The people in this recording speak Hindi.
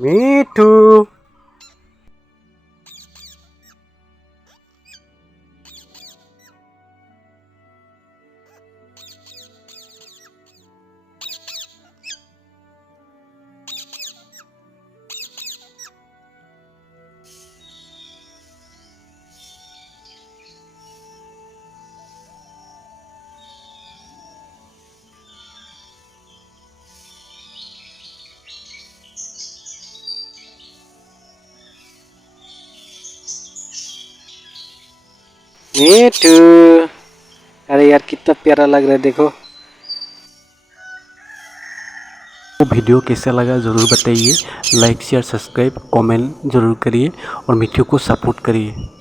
मिठू। मिठू, अरे यार कितना प्यारा लग रहा है देखो। वीडियो कैसा लगा ज़रूर बताइए। लाइक शेयर सब्सक्राइब कमेंट ज़रूर करिए और मिठू को सपोर्ट करिए।